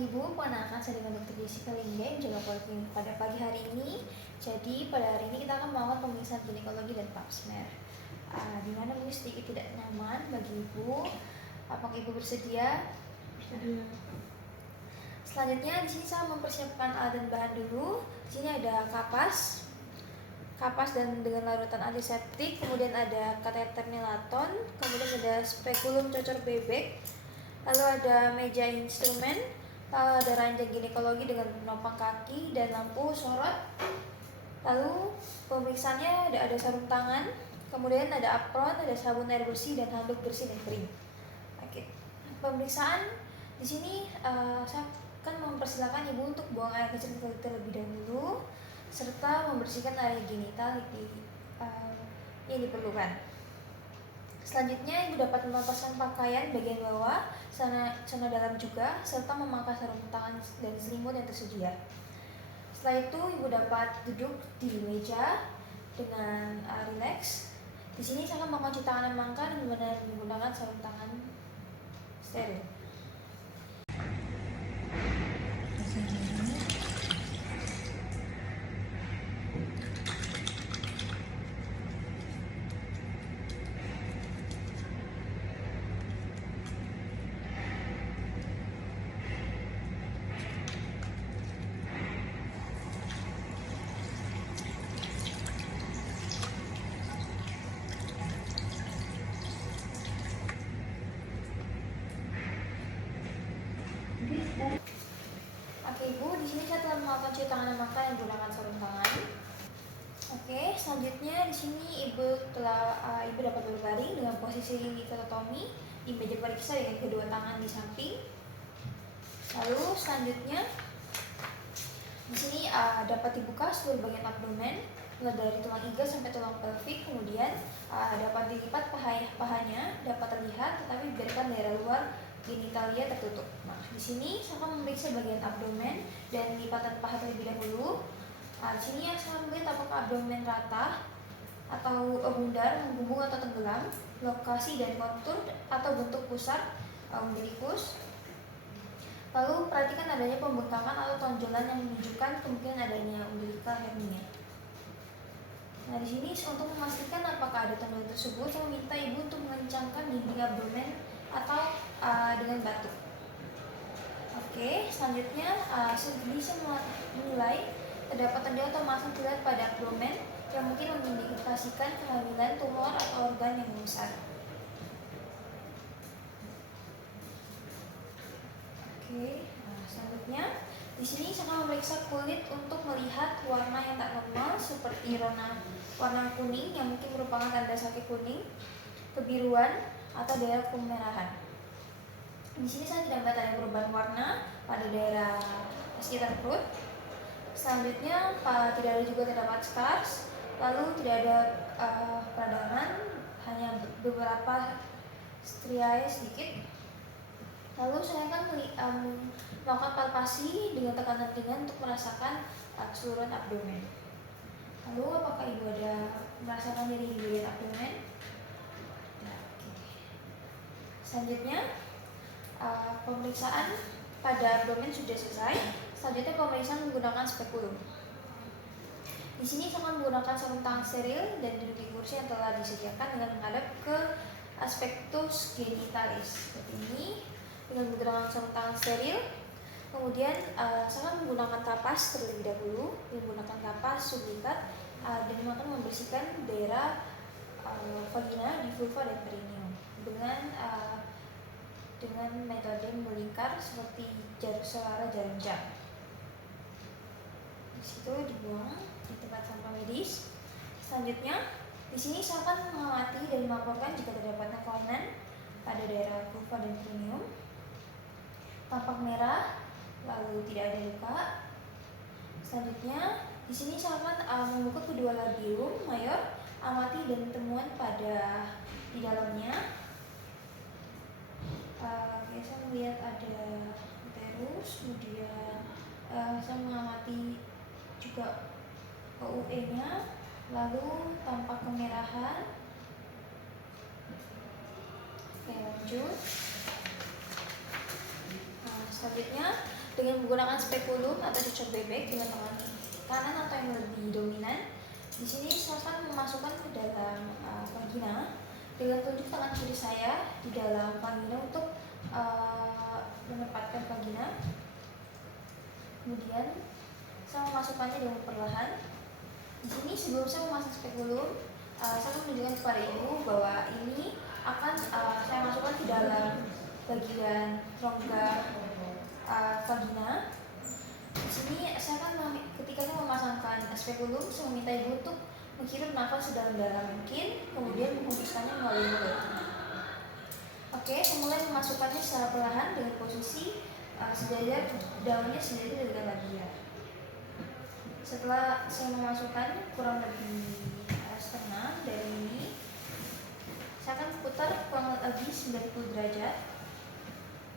pagi Ibu, perkenalkan saya dengan Dr. Jessica Lingga yang menjaga poliklinik pada pagi hari ini. Jadi pada hari ini kita akan melakukan pemeriksaan ginekologi dan pap smear. Di mana ini sedikit tidak nyaman bagi Ibu. Apakah Ibu bersedia? Selanjutnya di sini saya mempersiapkan alat dan bahan dulu. Di sini ada kapas dan dengan larutan antiseptik, kemudian ada kateter nelaton, kemudian ada spekulum cocor bebek, lalu ada meja instrumen, lalu ada ranjang ginekologi dengan penopang kaki dan lampu sorot. Lalu pemeriksaannya ada sarung tangan, kemudian ada apron, ada sabun air bersih dan handuk bersih dan kering. Oke. Pemeriksaan di sini saya akan mempersilahkan Ibu untuk buang air kecil terlebih dahulu serta membersihkan area genital yang diperlukan. Selanjutnya Ibu dapat melepaskan pakaian bagian bawah, celana dalam juga, serta memakai sarung tangan dan selimut yang tersedia. Setelah itu Ibu dapat duduk di meja dengan rileks. Di sini saya akan mencuci tangan dan mangkar dengan menggunakan sarung tangan steril. Oke Ibu, di sini saya telah melakukan cuci tangan dan mangkar yang menggunakan sarung tangan. Oke, selanjutnya di sini Ibu dapat berbaring dengan posisi litotomi di meja periksa dengan kedua tangan di samping. Lalu selanjutnya di sini dapat dibuka seluruh bagian abdomen, mulai dari tulang iga sampai tulang pelvik, kemudian dapat dilipat pahanya, dapat terlihat, tetapi biarkan daerah luar genitalia tertutup. Nah, di sini saya akan memeriksa bagian abdomen dan lipatan paha terlebih dahulu. Di sini saya akan melihat apakah abdomen rata atau bundar, menggumbung atau tenggelam, lokasi dan kontur atau bentuk pusar umbilicus. Lalu perhatikan adanya pembengkakan atau tonjolan yang menunjukkan kemungkinan adanya umbilical hernia. Nah, di sini untuk memastikan apakah ada tonjolan tersebut, saya minta Ibu untuk mengencangkan dinding abdomen atau dengan batuk. Oke, selanjutnya bisa menilai terdapat tonjolan atau massa terlihat pada abdomen yang mungkin mengindikasikan kehamilan, tumor atau organ yang besar. Oke, selanjutnya di sini saya akan memeriksa kulit untuk melihat warna yang tak normal seperti warna kuning yang mungkin merupakan tanda sakit kuning, kebiruan atau daerah kemerahan. Di sini saya tidak melihat ada perubahan warna pada daerah sekitar perut. Selanjutnya tidak ada juga terdapat scars, lalu tidak ada peradangan, hanya beberapa striae sedikit. Lalu saya akan melakukan palpasi dengan tekanan ringan untuk merasakan keseluruhan abdomen. Lalu apakah Ibu ada merasakan nyeri di bagian abdomen? Selanjutnya pemeriksaan pada abdomen sudah selesai. Selanjutnya pemeriksaan menggunakan spekulum. Di sini saya akan menggunakan sarung tangan steril dan duduk di kursi yang telah disediakan dengan menghadap ke aspektus genitalis seperti ini dengan menggunakan sarung tangan steril. Kemudian saya akan menggunakan kapas terlebih dahulu, menggunakan kapas sublikat dan akan membersihkan daerah vagina, di vulva dan perineum dengan metode melingkar seperti selara jarum jam. Di situ dibuang di tempat sampah medis. Selanjutnya, di sini saya akan mengamati dan melaporkan jika terdapat kelainan pada daerah vulva dan perineum. Tampak merah, lalu tidak ada luka. Selanjutnya, di sini saya akan membuka kedua labium mayor, amati dan temuan di dalamnya. Saya melihat ada uterus, kemudian saya mengamati juga OUE-nya, lalu tampak kemerahan. Oke, lanjut. Selanjutnya dengan menggunakan spekulum atau cocok bebek dengan tangan kanan atau yang lebih dominan. Di sini saya akan memasukkan ke dalam vagina dengan tunjuk tangan kiri saya di dalam vagina untuk menempatkan vagina. Kemudian saya memasukkannya dengan perlahan. Di sini sebelum saya memasang spekulum, saya akan menunjukkan kepada ibu bahwa ini akan saya masukkan ke dalam bagian rongga vagina. Di sini saya akan ketika saya memasangkan spekulum, saya meminta ibu untuk menghirup nafas sedalam-dalam mungkin, kemudian menghembuskannya melalui mulut. Oke, saya mulai memasukkannya secara perlahan dengan posisi sejajar, daunnya sejajar dengan labia. Setelah saya memasukkan kurang lebih setengah dari ini, saya akan putar kurang lebih 90 derajat.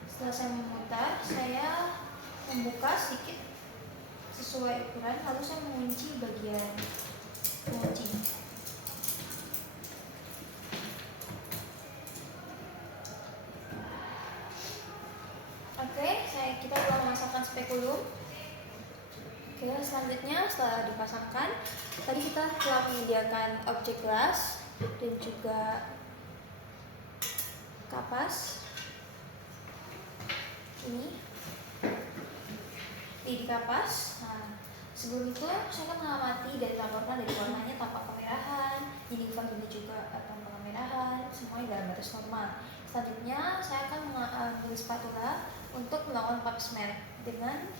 Setelah saya memutar, saya membuka sedikit sesuai ukuran, lalu saya mengunci bagian pengunci. Oke, kita telah memasangkan spekulum. Oke, selanjutnya setelah dipasangkan, tadi kita telah menyediakan objek gelas dan juga kapas. Ini di kapas. Nah, sebelum itu saya akan mengamati dan melaporkan dari warnanya tanpa kemerahan, dinding vagina juga tanpa kemerahan, semuanya dalam batas normal. Selanjutnya saya akan mengambil spatula untuk melakukan pap smear dengan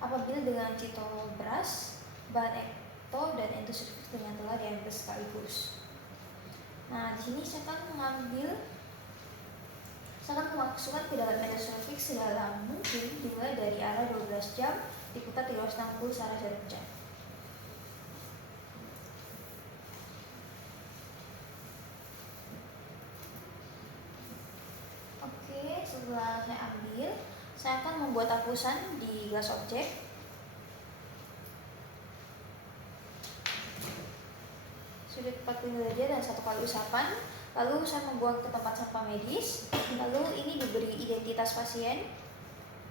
apabila dengan citobras, bahan ekto dan endosulfix dengan telah diambil sekaligus. Nah, di sini saya akan memasukkan ke dalam endosulfix sedalam mungkin, dimulai dari arah 12 jam, diputar 360 searah jarum jam. Oke, setelah saya ambil, saya akan membuat tapusan di gelas objek. Sudut 45 derajat dan 1 kali usapan. Lalu saya membuang ke tempat sampah medis. Lalu ini diberi identitas pasien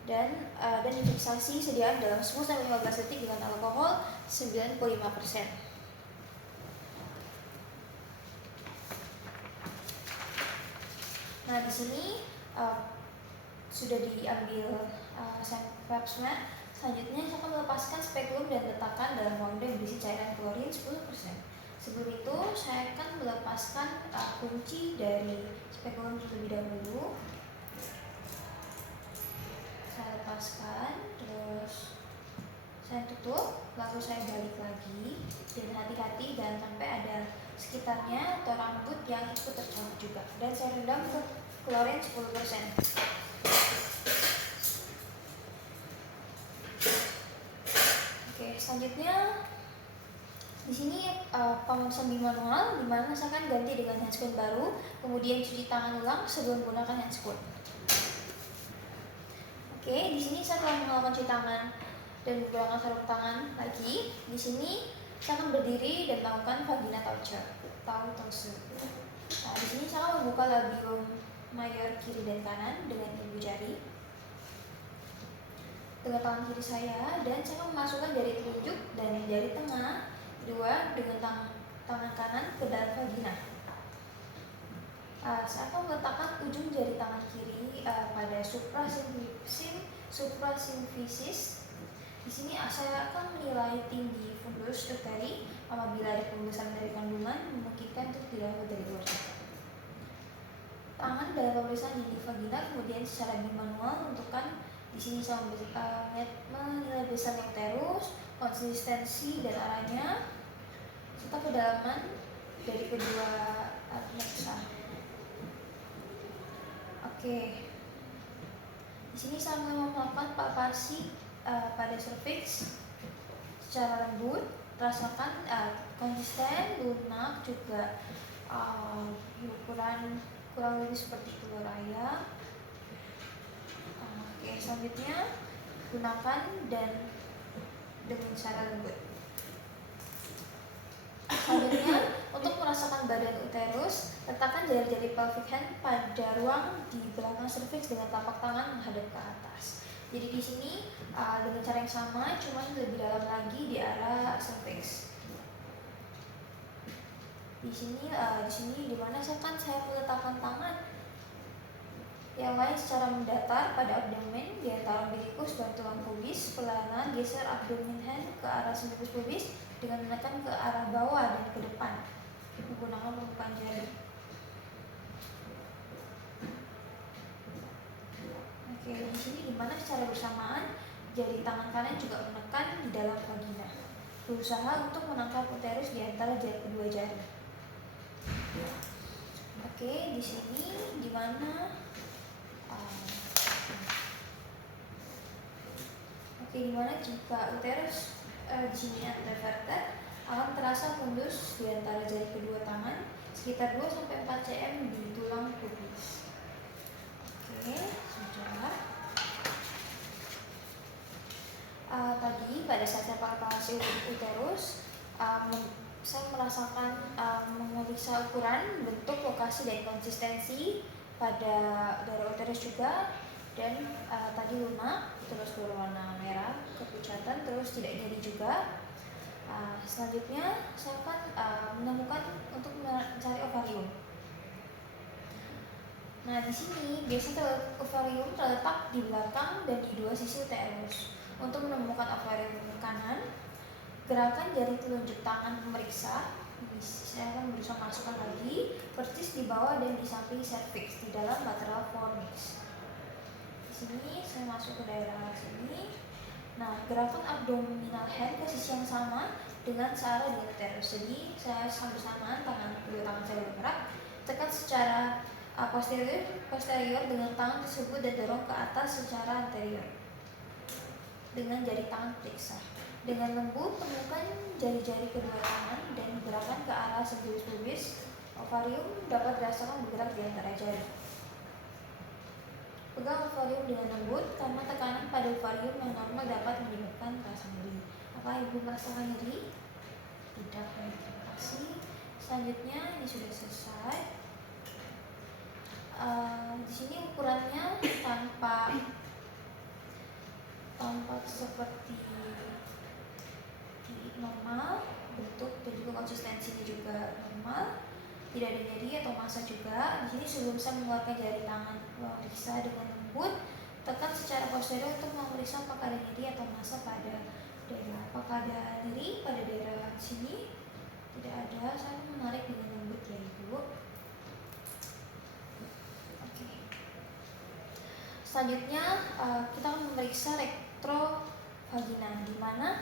dan difiksasi sediaan dalam 10-15 detik dengan alkohol 95%. Nah, di sini sudah diambil pap smear. Selanjutnya saya akan melepaskan spekulum dan letakkan dalam wadah yang berisi cairan klorin 10%. Sebelum itu saya akan melepaskan kunci dari spekulum terlebih dahulu. Saya lepaskan, terus saya tutup, lalu saya balik lagi. Dan hati-hati dan sampai ada sekitarnya atau rambut yang ikut tercampur juga. Dan saya rendam ke klorin 10%. Oke, selanjutnya di sini sambil manual, di mana saya akan ganti dengan handscoon baru, kemudian cuci tangan ulang sebelum menggunakan handscoon. Oke, di sini saya telah melakukan cuci tangan dan menggunakan sarung tangan lagi. Di sini saya akan berdiri dan melakukan vagina toucher. Nah, di sini saya akan membuka labium mayor kiri dan kanan dengan ibu jari dengan tangan kiri saya, dan saya akan memasukkan jari telunjuk dan jari tengah dua dengan tangan kanan ke dalam vagina. Saya akan meletakkan ujung jari tangan kiri pada suprasimfisis. Di sini saya akan menilai tinggi fundus uteri apabila ada pembesaran dari kandungan memungkinkan untuk dilakukan dari luar sana. Tangan dalam pemeriksaan dinding vagina, kemudian secara bimanual menentukan. Di sini saya menilai besar uterus, konsistensi dan arahnya, serta kedalaman dari kedua aneksa. Oke. Di sini saya melakukan palpasi pada serviks secara lembut, rasakan konsisten, lunak, juga ukuran kurang lebih seperti telur ayam. Oke, selanjutnya gunakan dan dengan cara lembut. Selanjutnya untuk Untuk merasakan badan uterus, letakkan jari-jari pelvic hand pada ruang di belakang serviks dengan telapak tangan menghadap ke atas. Jadi di sini dengan cara yang sama, cuman lebih dalam lagi di arah serviks. Di sini di mana saya meletakkan tangan yang lain secara mendatar pada abdomen di antara umbilikus dan tulang pubis. Perlahan geser abdomen hand ke arah semikus pubis dengan menekan ke arah bawah dan ke depan menggunakan pembukaan jari. Oke, di sini dimana secara bersamaan jari tangan kanan juga menekan di dalam vagina, berusaha untuk menangkap uterus di antara kedua jari. Oke, di sini dimana jika uterus di sini anteverted akan terasa fundus di antara jari kedua tangan sekitar 2-4 cm di tulang pubis. Oke, sudah. Tadi pada saat saya palpasi uterus, saya merasakan memeriksa ukuran, bentuk, lokasi, dan konsistensi pada daerah uterus juga. Dan tadi lunak, terus berwarna merah, kepucatan, terus tidak nyeri juga. Selanjutnya saya akan menemukan untuk mencari ovarium. Nah, di sini biasanya ovarium terletak di belakang dan di dua sisi uterus. Untuk menemukan ovarium kanan, gerakan jari telunjuk tangan pemeriksa. Saya akan berusaha masukkan lagi persis di bawah dan di samping serviks di dalam lateral fornix. Sini saya masuk ke daerah sini. Nah, gerakan abdominal hand ke sisi yang sama dengan searah dengan uterus. Jadi saya sama-samaan kedua tangan saya bergerak, tekan secara posterior dengan tangan tersebut dan dorong ke atas secara anterior dengan jari tangan periksa. Dengan lembut temukan jari-jari kedua tangan dan gerakan ke arah semikus pubis. Ovarium dapat dirasakan bergerak di antara jari. Pegang ovarium dengan lembut karena tekanan pada ovarium yang normal dapat menyebabkan rasa nyeri. Apakah ibu merasakan nyeri? Tidak. Terima kasih. Selanjutnya ini sudah selesai. Di sini ukurannya tampak seperti normal, bentuk dan juga konsistensinya juga normal. Tidak ada nyeri atau massa juga. Di sini sebelum saya mengeluarkan jari tangan memeriksa dengan lembut, tekan secara posterior untuk memeriksa apakah ada nyeri atau massa pada daerah. Apakah ada nyeri pada daerah sini? Tidak ada. Saya menarik dengan lembut ya ibu. Oke. Selanjutnya kita akan memeriksa retrovagina, di mana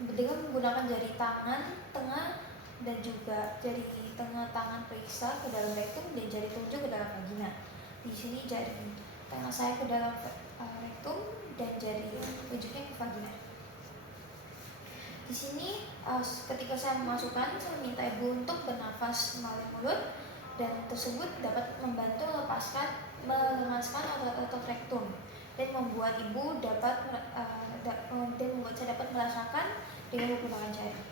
dengan menggunakan jari tangan tengah dan juga jari tengah tangan periksa ke dalam rektum dan jari telunjuk ke dalam vagina. Di sini jari tengah saya ke dalam rektum dan jari telunjuknya ke vagina. Di sini ketika saya memasukkan, saya minta ibu untuk bernafas melalui mulut dan tersebut dapat membantu melemaskan otot-otot rektum dan membuat ibu saya dapat merasakan dengan menggunakan jari.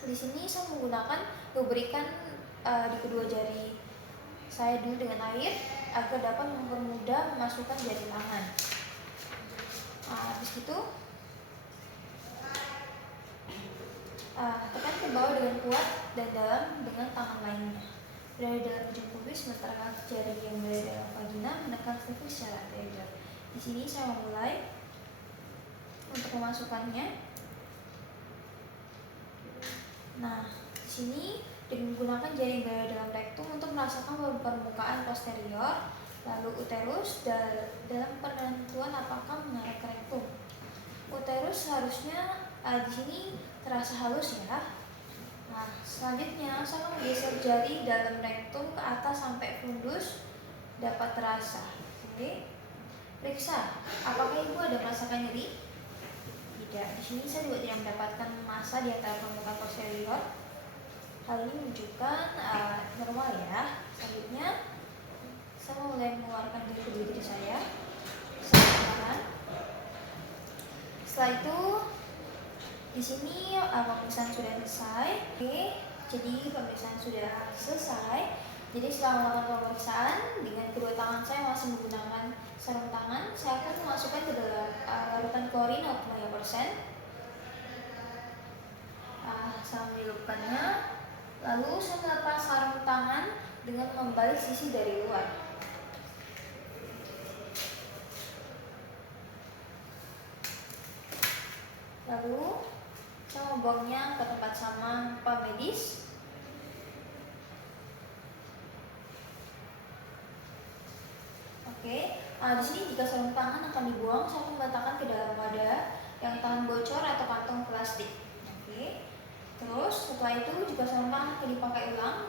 Di sini saya menggunakan lubrikan di kedua jari saya dulu dengan air agar dapat mempermudah memasukkan jari tangan. Habis itu tekan ke bawah dengan kuat dan dalam dengan tangan lainnya. Berada dalam ujung pubis, sementara jari yang berada dalam vagina menekan cervix secara anterior. Di sini saya memulai untuk memasukkannya. Nah, di sini dengan menggunakan jari yang berada dalam rektum untuk merasakan permukaan posterior, lalu uterus dalam penentuan apakah mengarah ke rektum. Uterus harusnya di sini terasa halus ya. Nah, selanjutnya saya akan menggeser jari dalam rektum ke atas sampai fundus dapat terasa. Oke. Periksa, apakah ibu ada merasakan nyeri? Tidak. Di sini saya juga tidak mendapatkan massa di antara permukaan posterior. Hal ini menunjukkan normal ya. Selanjutnya saya mulai mengeluarkan jari kedua jari saya. Setelah itu di sini pemeriksaan sudah selesai. Oke, Jadi pemeriksaan sudah selesai. Jadi setelah melakukan pemeriksaan dengan kedua tangan saya masih menggunakan sarung tangan, saya akan memasukkan ke dalam larutan klorin 0,5%. Saya menyelupkannya. Lalu saya melepas sarung tangan dengan membalik sisi dari luar. Lalu saya membuangnya ke tempat sampah medis. Oke, di sini jika sarung tangan akan dibuang, saya akan meletakkan ke dalam wadah yang tahan bocor atau kantong plastik. Oke, terus setelah itu jika sarung tangan akan dipakai ulang,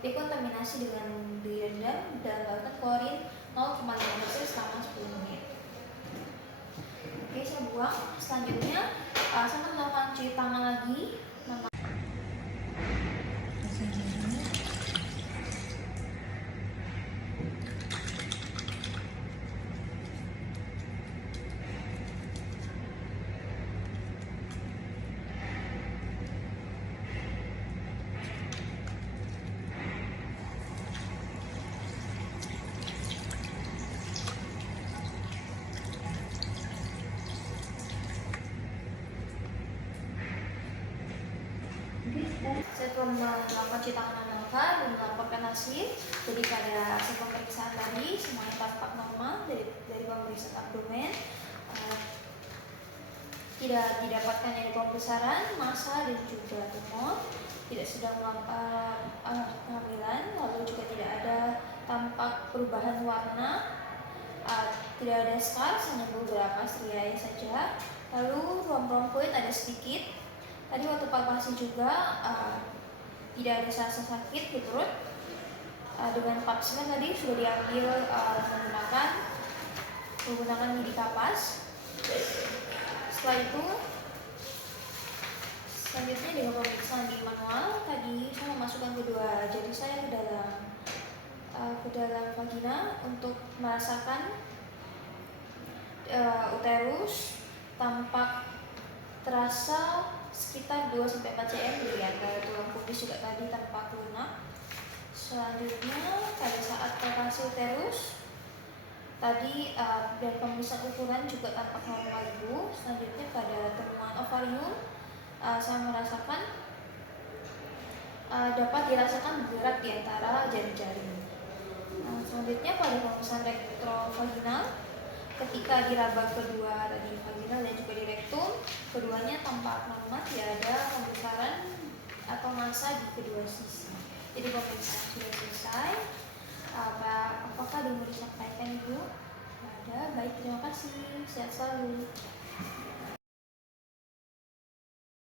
dekontaminasi dengan direndam dan lakukan klorin 0,5% selama 10 menit. Oke, saya buang. Selanjutnya saya akan melakukan cuci tangan lagi. Setelah melakukan cuci tangan yang lengkap dan melaporkan hasil, jadi pada hasil pemeriksaan tadi semuanya tampak normal dari pemeriksaan abdomen, tidak didapatkan ada pembesaran, massa dan juga tumor, tidak sedang kehamilan, lalu juga tidak ada tampak perubahan warna, tidak ada scar, hanya beberapa striae saja. Lalu ruam-ruam kulit ada sedikit. Tadi waktu palpasi juga tidak ada rasa sakit di perut. Dengan pap smear tadi sudah diambil menggunakan midi kapas. Setelah itu selanjutnya dengan pemeriksaan di manual, tadi saya memasukkan kedua jari saya ke dalam vagina untuk merasakan uterus. Tampak terasa sekitar 2-4 cm, dilihat dari tulang pubis juga tadi tampak lunak. Selanjutnya pada saat palpasi uterus tadi dan pemeriksaan ukuran juga tampak normal ibu. Selanjutnya pada temuan ovarium, saya merasakan dapat dirasakan bergerak di antara jari-jari. Selanjutnya pada pemeriksaan retrovaginal, ketika diraba kedua tadi vaginal dan juga di rektum, keduanya tampak normal, tidak ada pembesaran atau massa di kedua sisi. Jadi pemeriksaan sudah selesai. Apakah ada yang mau disampaikan ibu? Ada. Baik, terima kasih. Sehat selalu.